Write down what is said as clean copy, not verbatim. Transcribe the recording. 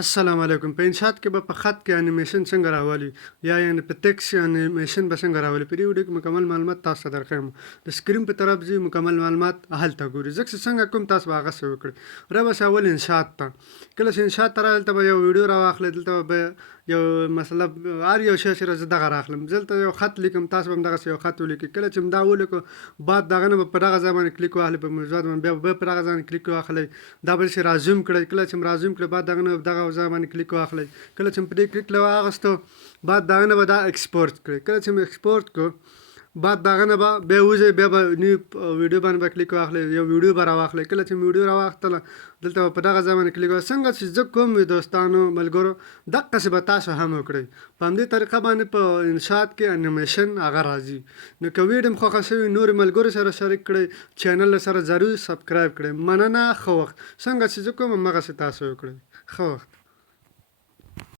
السلام علیکم. په انشاءات کې به په خط کې انیمیشن څنګه راولي یا یعنې په ټیکسټ انیمیشن به څنګه راولي، په دې ویډیو کې مکمل معلومات تاسو ته درښیم. د سکرین په طرف ځي مکمل معلومات هلته ګوري. ځکه چې څنګه کوم تاسو به هغسې وکړئ. راباسئ اول انشاءات ته. کله چې انشاءات ته راغلل دلته به یو ویډیو راواخلئ، دلته به یو مثلا هر یو شی چې زه دغه راخلم، دلته یو خط لیکم، تاسو به هم دغسې یو خط ولیکئ. کله چې دا ولیکو بعد دغه نه به په دغه ځای باندې کلیک واخلئ، په موضوعات باندې بیا په دغه ځای باندې کلیک واخلئ. دا به چې رازوم کړئ، کله چې رازوم کړئ بعد دغه نه دغه ځای باندې کلیک واخلئ. کله چې په دې کلیک واغستو بعد دغه نه به دا ایکسپورټ کړئ. کله چې مې ایکسپورټ کړو بعد دغه نه به بیا وځئ، بیا به نیو ویډیو باندې به کلیک واخلئ، یو ویډیو به راواخلئ. کله چې مې ویډیو راواخیستله دلته به په دغه ځای باندې کلیک څنګه چې زه کوم وي دوستانو ملګرو دقسې به تاسو هم وکړئ. په همدې طریقه باندې په انشاءات کې انیمیشن هغه راځي. نو که ویډیو مو خوښه شوي نورو ملګرو سره شریک کړئ، چینل سره ضرور سبسکرایب کړئ. مننه، ښه وخت. څنګه چې زه کوم همغسې تاسو وکړئ. ښه وخت.